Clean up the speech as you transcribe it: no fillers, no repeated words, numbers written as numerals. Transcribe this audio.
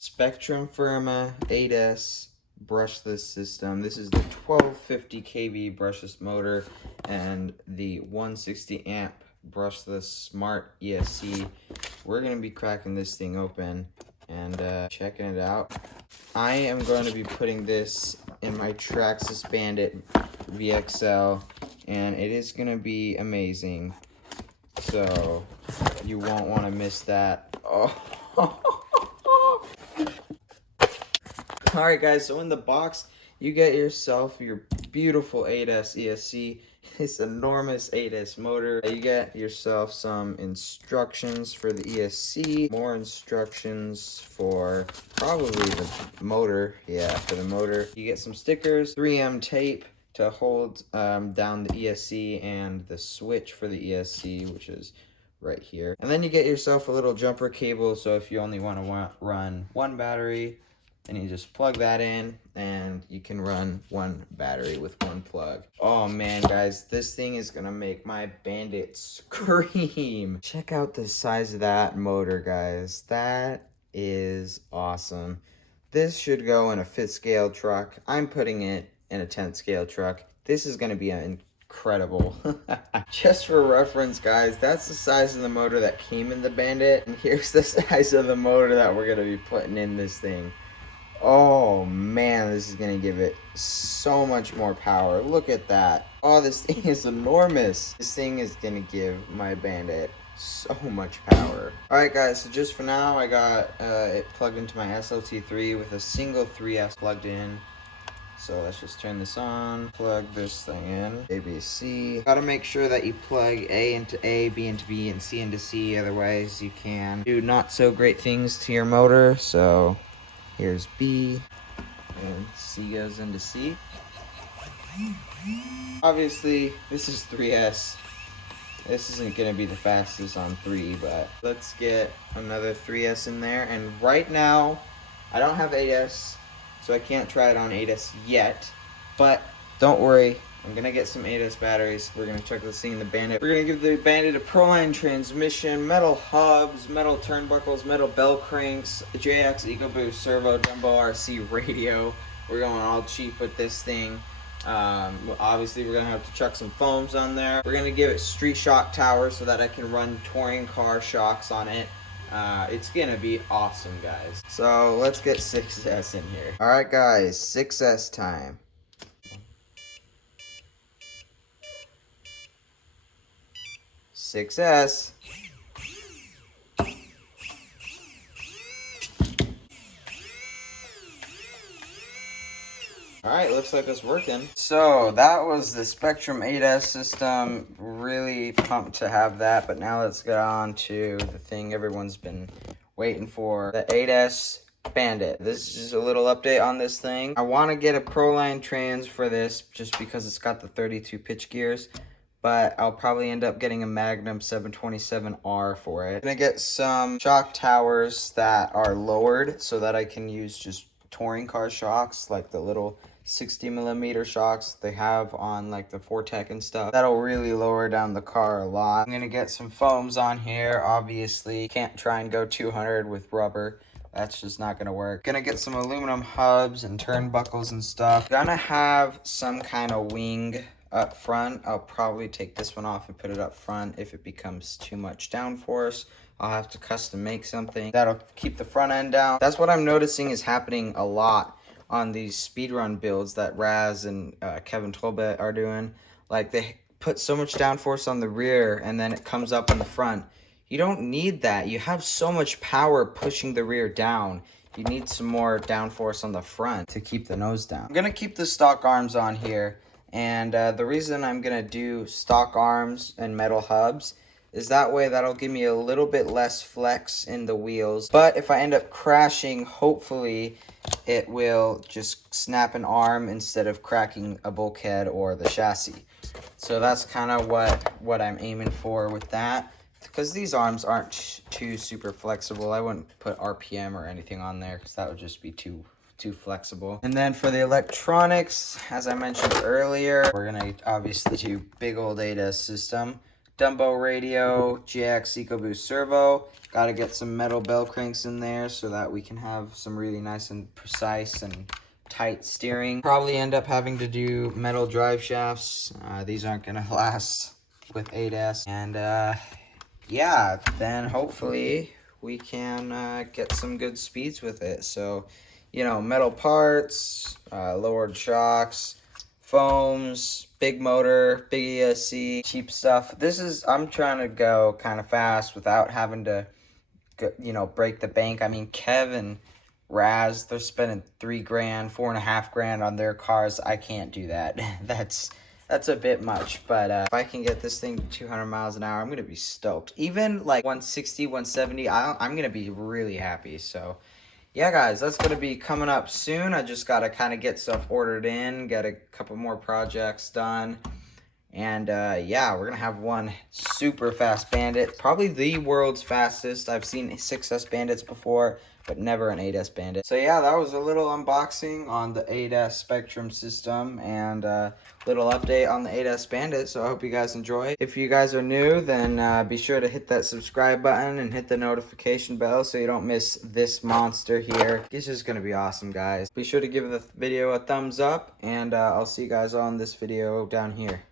Spektrum firma 8S brushless system. This is the 1250 kV brushless motor and the 160 amp brushless smart ESC. We're going to be cracking this thing open and checking it out. I am going to be putting this in my Traxxas Bandit VXL, and it is going to be amazing. So you won't want to miss that. Oh. Alright guys, so in the box you get yourself your beautiful 8S ESC, this enormous 8S motor. You get yourself some instructions for the ESC, more instructions for probably the motor, for the motor. You get some stickers, 3M tape to hold down the ESC and the switch for the ESC, which is right here. And then you get yourself a little jumper cable, so if you only want to run one battery, and you just plug that in and you can run one battery with one plug. Oh man guys, this thing is gonna make my Bandit scream. Check out the size of that motor, guys. That is awesome. This should go in a 5th scale truck. I'm putting it in a 10th scale truck. This is gonna be incredible. Just for reference guys, that's the size of the motor that came in the Bandit, and here's the size of the motor that we're gonna be putting in this thing. Oh man, this is gonna give it so much more power. Look at that. Oh, this thing is enormous. This thing is gonna give my Bandit so much power. Alright guys, so just for now, I got it plugged into my SLT3 with a single 3S plugged in. So let's just turn this on, plug this thing in, ABC. Gotta make sure that you plug A into A, B into B, and C into C, otherwise you can do not so great things to your motor. So here's B, and C goes into C. Obviously, this is 3S. This isn't gonna be the fastest on 3, but let's get another 3S in there. And right now, I don't have 8S, so I can't try it on 8S yet. But don't worry, I'm gonna get some 8S batteries. We're gonna check this thing in the Bandit. We're gonna give the Bandit a Proline transmission, metal hubs, metal turnbuckles, metal bell cranks, a JX EcoBoost servo, Dumbo RC radio. We're going all cheap with this thing. Obviously we're gonna have to chuck some foams on there. We're gonna give it street shock tower so that I can run touring car shocks on it. It's gonna be awesome, guys. So let's get 6S in here. Alright guys, 6S time. Success. Alright, looks like it's working. So that was the Spektrum 8S system. Really pumped to have that, but now let's get on to the thing everyone's been waiting for, the 8S Bandit. This is just a little update on this thing. I want to get a Proline trans for this just because it's got the 32 pitch gears, but I'll probably end up getting a Magnum 727R for it. I'm gonna get some shock towers that are lowered so that I can use just touring car shocks, like the little 60mm shocks they have on like the Fortec and stuff. That'll really lower down the car a lot. I'm gonna get some foams on here. Obviously, can't try and go 200 with rubber. That's just not gonna work. Gonna get some aluminum hubs and turnbuckles and stuff. Gonna have some kind of wing up front. I'll probably take this one off and put it up front. If it becomes too much downforce, I'll have to custom make something that'll keep the front end down. That's what I'm noticing is happening a lot on these speedrun builds that Raz and Kevin Tolbert are doing. Like, they put so much downforce on the rear and then it comes up on the front. You don't need that. You have so much power pushing the rear down. You need some more downforce on the front to keep the nose down. I'm gonna keep the stock arms on here. And the reason I'm gonna do stock arms and metal hubs is that way that'll give me a little bit less flex in the wheels. But if I end up crashing, hopefully it will just snap an arm instead of cracking a bulkhead or the chassis. So that's kind of what I'm aiming for with that. Because these arms aren't too super flexible. I wouldn't put RPM or anything on there because that would just be too flexible. And then for the electronics, as I mentioned earlier, we're gonna obviously do big old 8S system. Dumbo radio, GX EcoBoost servo. Got to get some metal bell cranks in there so that we can have some really nice and precise and tight steering. Probably end up having to do metal drive shafts. These aren't going to last with 8S. And yeah, then hopefully we can get some good speeds with it. So, you know, metal parts, lowered shocks, foams, big motor, big ESC, cheap stuff. I'm trying to go kind of fast without having to, you know, break the bank. I mean, Kev and Raz, they're spending $3 grand, $4.5 grand on their cars. I can't do that. That's a bit much, but if I can get this thing to 200 miles an hour, I'm gonna be stoked. Even like 160, 170, I'm gonna be really happy. So yeah, guys, that's gonna be coming up soon. I just gotta kind of get stuff ordered in, get a couple more projects done. And yeah, we're gonna have one super fast bandit, probably the world's fastest. I've seen 6S bandits before, but never an 8S bandit. So yeah, that was a little unboxing on the 8S Spektrum system and a little update on the 8S bandit. So I hope you guys enjoy. If you guys are new, then be sure to hit that subscribe button and hit the notification bell so you don't miss this monster here. It's just gonna be awesome, guys. Be sure to give the video a thumbs up, and I'll see you guys on this video down here.